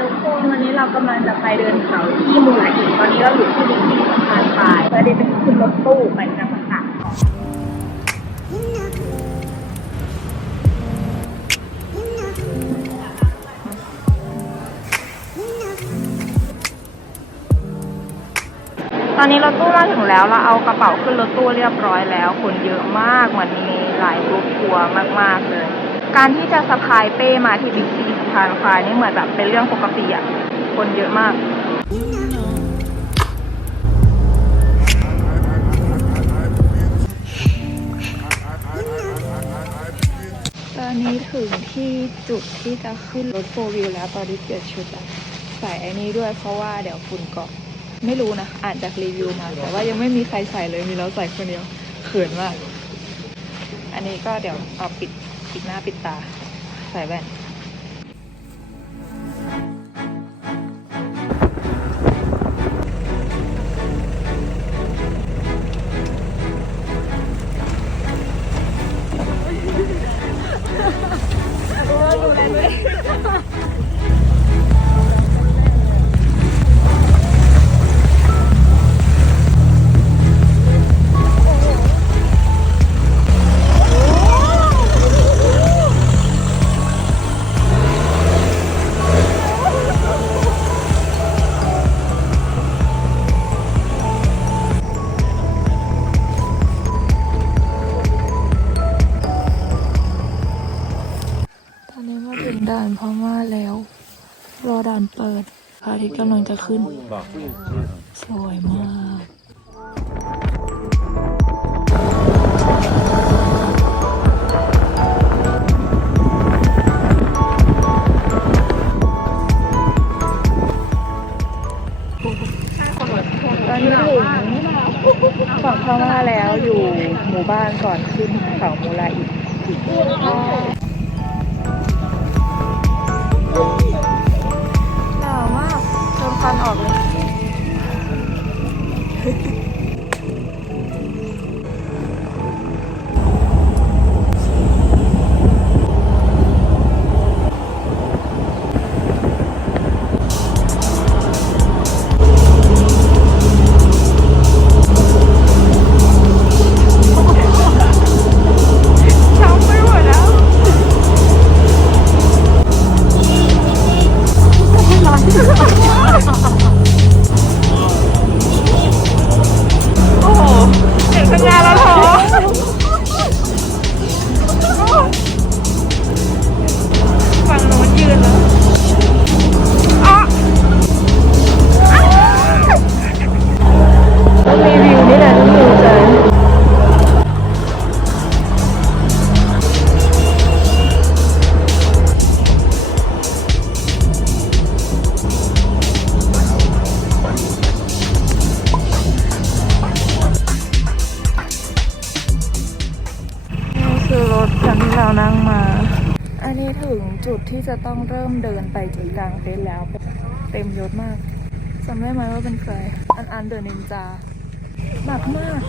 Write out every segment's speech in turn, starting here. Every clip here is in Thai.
ทุกคนวันนี้เรากำลังจะไปเดินเขาที่มูลอิตอนนี้เราอยู่ที่บิ๊กซีสะพานปลายเพื่อที่จะขึ้นรถตู้ไปจังหวัดตากตอนนี้รถตู้มาถึงแล้วเราเอากระเป๋าขึ้นรถตู้เรียบร้อยแล้ว คนเยอะมากเหมือนมีหลายกรุ๊ปทัวร์มากๆเลย การที่จะสะพายเป้มาที่บิ๊กซีสะพานควายนี่เหมือนแบบเป็นเรื่องปกติอะคนเยอะมากตอนนี้ถึงที่จุดที่จะขึ้นรถโฟวิวแล้วตอนนี้เปลี่ยนชุดแล้วใส่ไอ้นี้ด้วยเพราะว่าเดี๋ยวฝุ่นเกาะไม่รู้นะ อ่านจากรีวิวมาแต่ว่ายังไม่มีใครใส่เลยมีเราใส่คนเดียวเขินมาก อันนี้ก็เดี๋ยวเอาปิด ปิดหน้าปิดตา ใส่แว่นะอาทิตย์กำลังจะขึ้นสวยมาก ตอนนี้ถึงฝั่งพม่าแล้วอยู่หมู่บ้านก่อนขึ้นเขามูลาอิหนาวมาก ควันออกเลย ที่จะต้องเริ่มเดินไปจุดกลางเต็นท์แล้ว เต็มยศมากจำได้ไหมว่าเป็นใคร อันอันเดินนินจาหนักมาก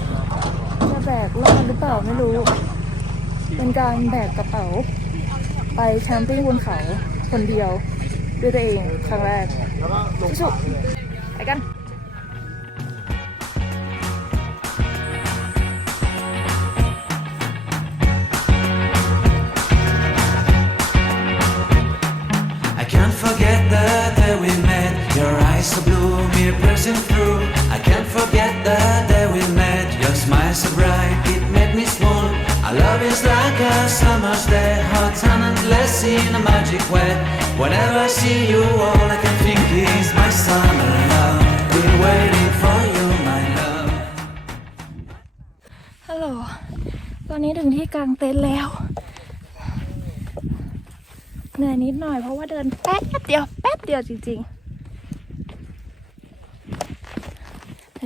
จะแบกรอดหรือเปล่าไม่รู้ เป็นการแบกกระเป๋า ไปแคมปิ้งบนเขาคนเดียวด้วยตัวเองครั้งแรกที่สุดไปกัน blue, me piercing through. I can't forget the day we met. Your smile so bright, it made me swoon. Our love is like a summer's day, hot and endless in a magic way. Whenever I see you, all I can think is my summer love. Been waiting for you, my love. ฮัลโหล ตอนนี้ถึงที่กลางเต็นท์แล้ว เหนื่อยนิดหน่อยเพราะว่าเดินแป๊บเดียวแป๊บเดียวจริงๆ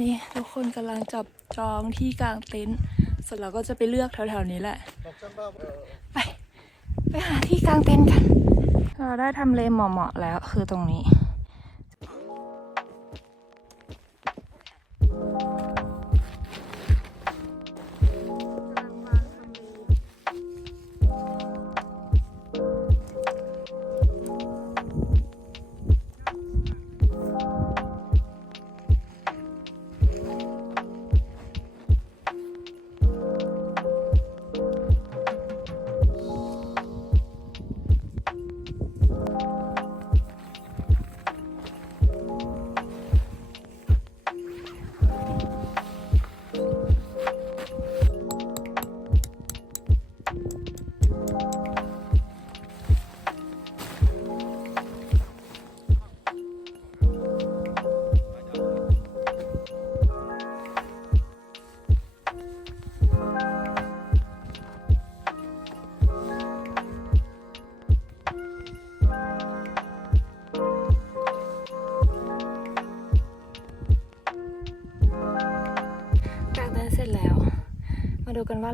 นี่ทุกคนกำลังจับจองที่กลางเต็นท์เสร็จแล้วก็จะไปเลือกแถวๆนี้แหละ ไป ไปหาที่กลางเต็นท์กัน เราได้ทำเลเหมาะๆแล้วคือตรงนี้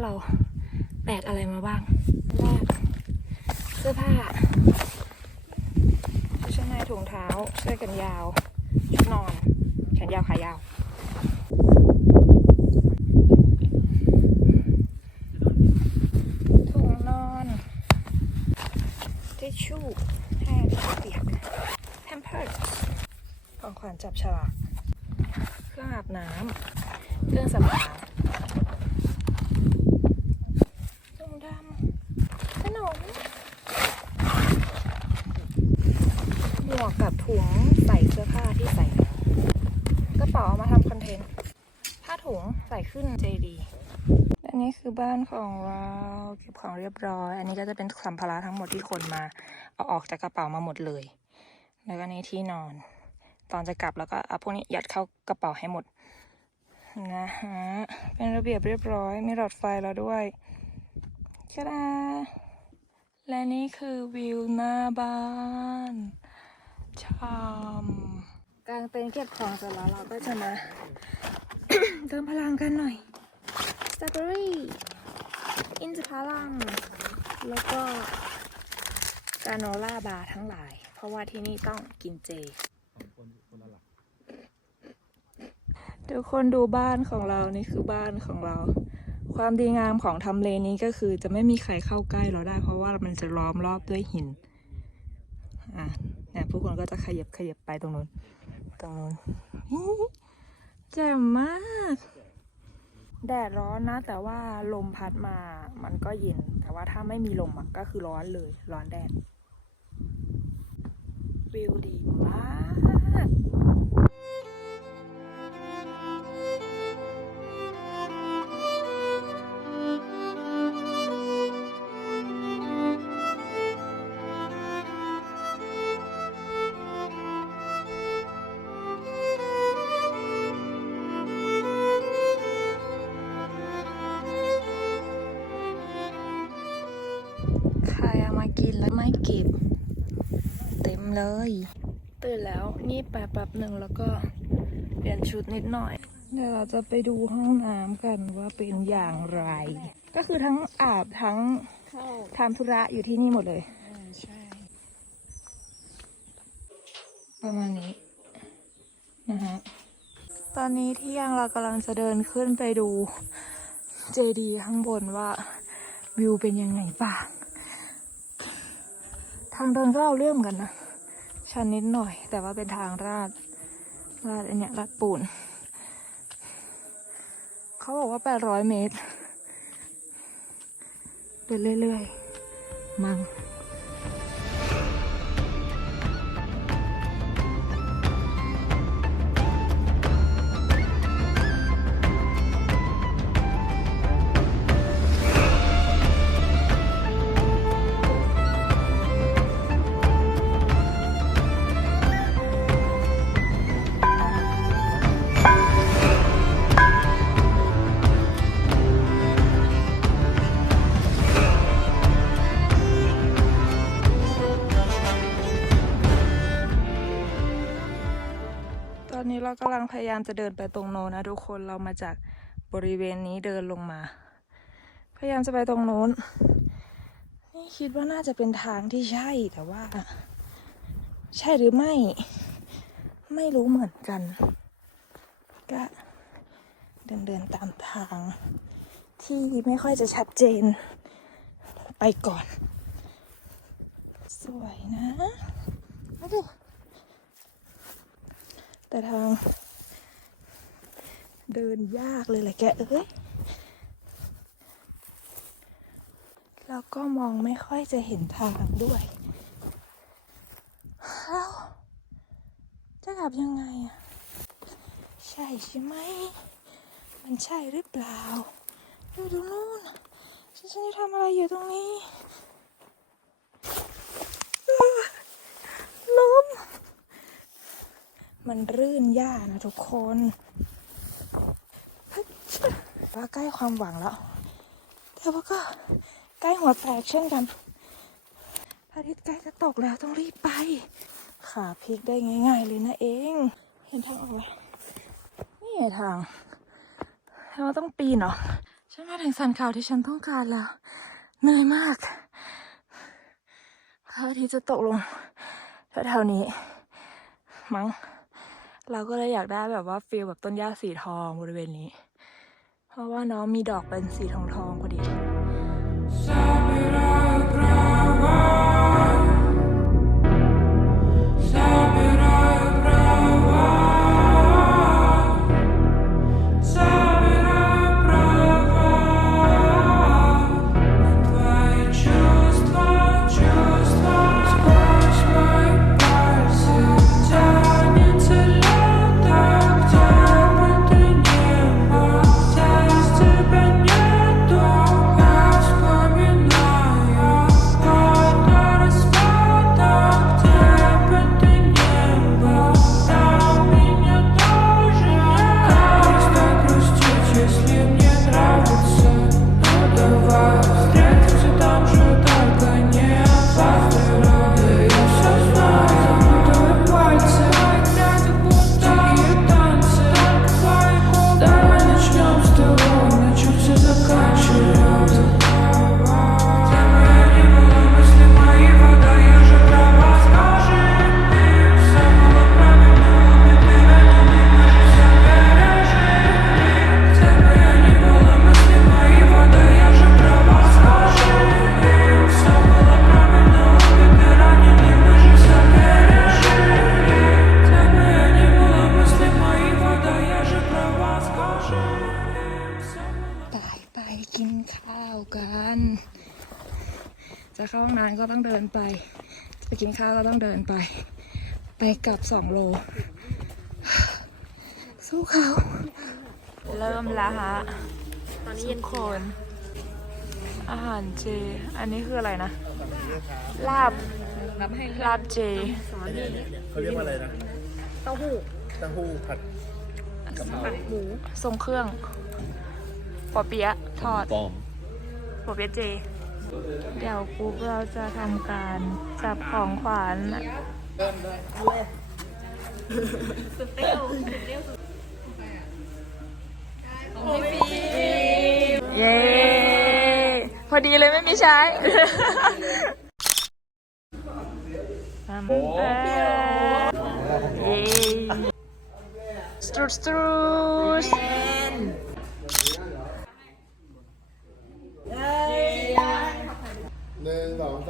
เราแบกอะไรมาบ้างแรกเสื้อผ้าชุดชั้นในถุงเท้าเสื้อกันยาวชุดนอนแขนยาวขายาวถุงนอนทิชชู่แห้งเปียกแพมเพิร์สของขวัญจับฉลากเครื่องอาบน้ำเครื่องสำอางถุงดำขนมหมวกกับถุงใส่เสื้อผ้าที่ใส่แล้วกระเป๋าเอามาทำคอนเทนต์ผ้าถุงใส่ขึ้นเจดี อันนี้คือ บ้านของเราเก็บของเรียบร้อย อันนี้ก็จะเป็นสัมภาระทั้งหมดที่คนมา เอาออกจากกระเป๋ามาหมดเลย แล้วก็นี่ที่นอน ตอนจะกลับแล้วก็เอาพวกนี้ยัดเข้ากระเป๋าให้หมดนะฮะเป็นระเบียบเรียบร้อยมีหลอดไฟแล้วด้วยชะดาและนี่คือวิวหน้าบ้านชามกางเต็นท์เก็บของเสร็จแล้วเราก็จะมา เติมพลังกันหน่อย สตรอเบอรี่ อินทผลัมแล้วก็กาโนล่าบาร์ทั้งหลาย เพราะว่าที่นี่ต้องกินเจ ทุกคนดูบ้านของเรานี่คือบ้านของเรา ความดีงามของทำเลนี้ก็คือจะไม่มีใครเข้าใกล้เราได้ เพราะว่ามันจะล้อมรอบด้วยหิน อะเนี่ยผู้คนก็จะขยับขยับไปตรงนู้นตรงนู้นแจ่มมาก แดดร้อนนะ แต่ว่าลมพัดมามันก็เย็น แต่ว่าถ้าไม่มีลมอะก็คือร้อนเลย ร้อนแดด วิวดีมาก เก็บ เต็มเลย ตื่นแล้วงีบไปแป๊บหนึ่งแล้วก็เปลี่ยนชุดนิดหน่อย เดี๋ยวเราจะไปดูห้องน้ำกันว่าเป็นอย่างไร ก็คือทั้งอาบทั้งทำธุระอยู่ที่นี่หมดเลยประมาณนี้นะฮะตอนนี้ที่ยังเรากำลังจะเดินขึ้นไปดูเจดีย์ข้างบนว่าวิวเป็นยังไงบ้าง ทางเดินก็เอาเรื่องกันนะ ชันนิดหน่อย แต่ว่าเป็นทางราดราดอันเนี้ยราดปูน เขาบอกว่า800เมตร เดินเรื่อยๆ มังากำลังพยายามจะเดินไปตรงโน้นนะทุกคนเรามาจากบริเวณนี้เดินลงมา พยายามจะไปตรงโน้น นี่คิดว่าน่าจะเป็นทางที่ใช่แต่ว่า ใช่หรือไม่ ไม่รู้เหมือนกัน ก็เดินเดินตามทาง ที่ไม่ค่อยจะชัดเจน ไปก่อน สวยนะมาดู แต่ทาง เดินยากเลยแหละแกเอ้ยแล้วก็มองไม่ค่อยจะเห็นทางด้วยแล้วจะกลับยังไงอะใช่ใช่ไหม มันใช่หรือเปล่า ดูตรงนู้นฉันจะทำอะไรอยู่ตรงนี้อ้าล้ม มันรื่นหญ้านะทุกคนว่าใกล้ความหวังแล้ว แต่ว่าก็ใกล้หัวแตกเช่นกันพระอาทิตย์ใกล้จะตกแล้วต้องรีบไป ขาพลิกได้ง่าย ๆ เลยนะเอง เห็นทางออกไหมนี่ทางทำไมต้องปีนเหรอ ฉันมาถึงสันเขาที่ฉันต้องการแล้ว เหนื่อยมากพระอาทิตย์จะตกลงแถวๆนี้ มั้ง เราก็เลยอยากได้แบบว่าฟีลแบบต้นหญ้าสีทองบริเวณนี้ เพราะว่าน้องมีดอกเป็นสีทองทองพอดี ก็ต้องเดินไปจะไปกินข้าวก็ต้องเดินไป ไปกลับสองโล สู้เขา เริ่มแล้วฮะตอนนี้เย็นโคนอาหารเจ อันนี้คืออะไรนะ ลาบ ลาบเจเขาเรียกว่าอะไรนะ เต้าหู้ เต้าหู้ผัดกะเพราทรงเครื่องปอเปี๊ยะทอดปอมปอเปี๊ยะเจ เดี๋ยวปุ๊บเราจะทำการจับของขวัญเย้พอดีเลยไม่มีใช้ทำเย้สตรูสตรูส หนึ่งสองส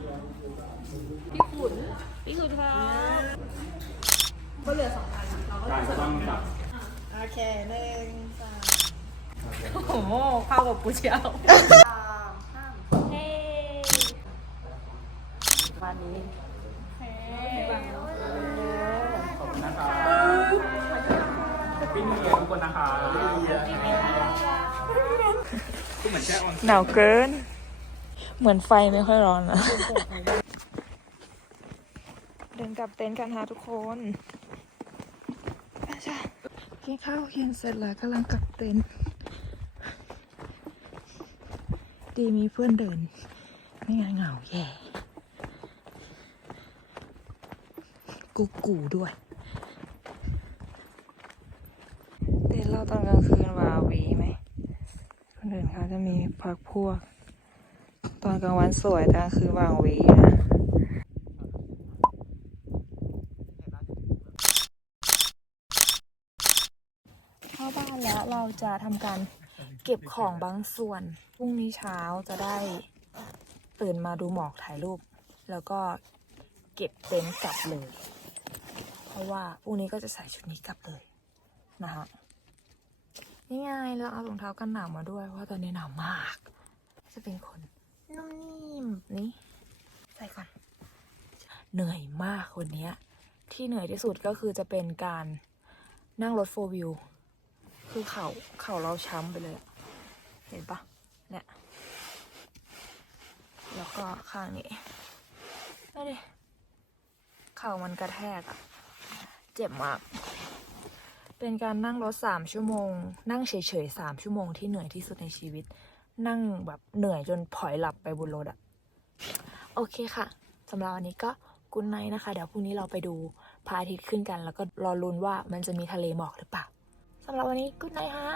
ล้วแก้มโอเคหนึ่งสองปิ้งเงินทุกคนนะคะก็เหมือนแก้ออนหนาวเกิน เหมือนไฟไม่ค่อยร้อนนะเดิน กลับเต็นท์กันฮะทุกคนอาจารย์กินข้าวกินเสร็จแล้วกำลังกลับเต็นท์ดีมีเพื่อนเดิน ไม่งั้นเหงาแย่กูกูด้วย เต็นท์เราตอนกลางคืนวาวีไหมคนอื่นเขาจะมีพักพวก ตอนกลางวันสวยแต่กลางคืนวางเวนะเข้าบ้านแล้ว เราจะทำการเก็บของบางส่วน พรุ่งนี้เช้าจะได้ตื่นมาดูหมอกถ่ายรูป แล้วก็เก็บเต็นท์กลับเลย เพราะว่าพรุ่งนี้ก็จะใส่ชุดนี้กลับเลยนะคะนี่ไงเราเอารองเท้ากันหนาวมาด้วย เพราะตอนนี้หนาวมาก จะเป็นคนนุ่มนิ่มนี้ใส่ก่อน เหนื่อยมากวันนี้ที่เหนื่อยที่สุดก็คือจะเป็นการนั่งรถโฟวิว คือเขาเขาเราช้ำไปเลยอะเห็นปะเนี่ยก็ข้างนี้ไม่ดิเข่ามันกระแทกอะเจ็บมาก เป็นการนั่งรถสามชั่วโมง นั่งเฉยๆสามชั่วโมงที่เหนื่อยที่สุดในชีวิต นั่งแบบเหนื่อยจนผอยหลับไปบนรถอะโอเคค่ะสำหรับวันนี้ก็กุนไนนะคะ เดี๋ยวพรุ่งนี้เราไปดูพระอาทิตย์ขึ้นกัน แล้วก็รอลุ้นว่ามันจะมีทะเลหมอกหรือเปล่า สำหรับวันนี้กุ๊ดไนฮะ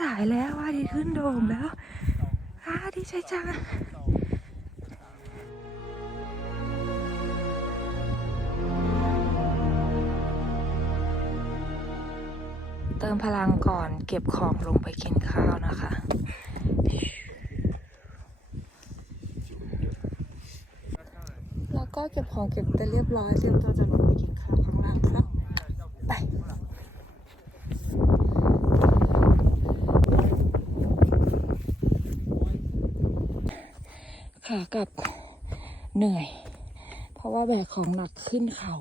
สายแล้วว่าดีขึ้นโด่งแล้วอาดีใจจังเติมพลังก่อนเก็บของลงไปกินข้าวนะคะแล้วก็เก็บของเก็บแต่เรียบร้อยเตรียมตัวจะลงไปกินข้าวข้างล่างครับ ไป ขากลับเหนื่อย เพราะว่าแบกของหนักขึ้นเขา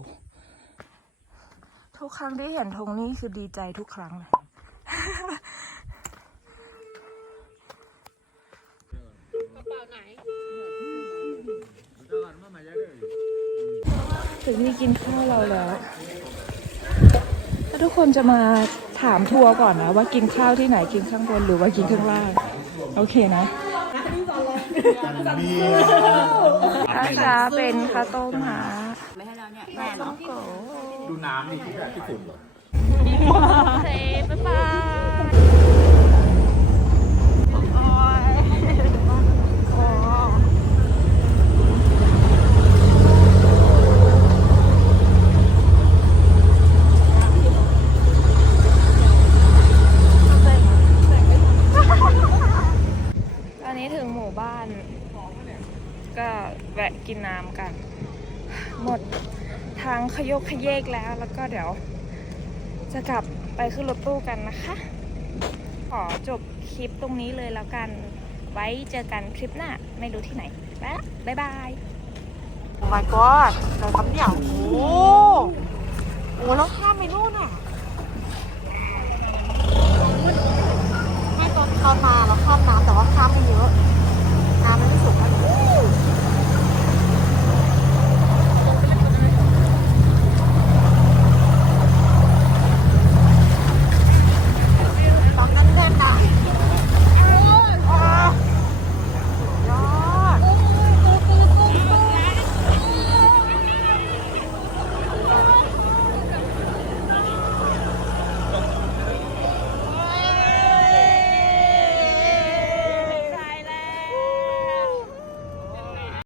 ทุกครั้งที่เห็นธงนี้คือดีใจทุกครั้งเลยถึงนี่กินข้าวเราแล้วแล้วทุกคนจะมาถามทัวร์ก่อนนะ ว่ากินข้าวที่ไหนกินข้างบนหรือว่ากินข้างล่าง โอเคนะ ข้าวเช้าเป็นข้าวต้มหาไม่ให้เราเนี่ยแม่เนาะดูน้ำนี่ที่แบบที่ขุ่นเหรอเซบ๊ายบายตอนนี้ถึงหมู่บ้าน ก็แวะกินน้ำกัน หมดทาง ขยกขยเยกแล้วแล้วก็เดี๋ยว จะกลับไปขึ้นรถตู้กันนะคะ ขอจบคลิปตรงนี้เลยแล้วกันไว้เจอกันคลิปหน้า ไม่รู้ที่ไหนไปบ๊ายบาย โอ้ my god เราทำอย่างโอ้โหโอ้แล้วข้ามไปนู่นอะไม่ตอนตอนมาเราข้ามน้ำแต่ว่าข้ามไม่เยอะ น้ำมันไม่สูงเท่า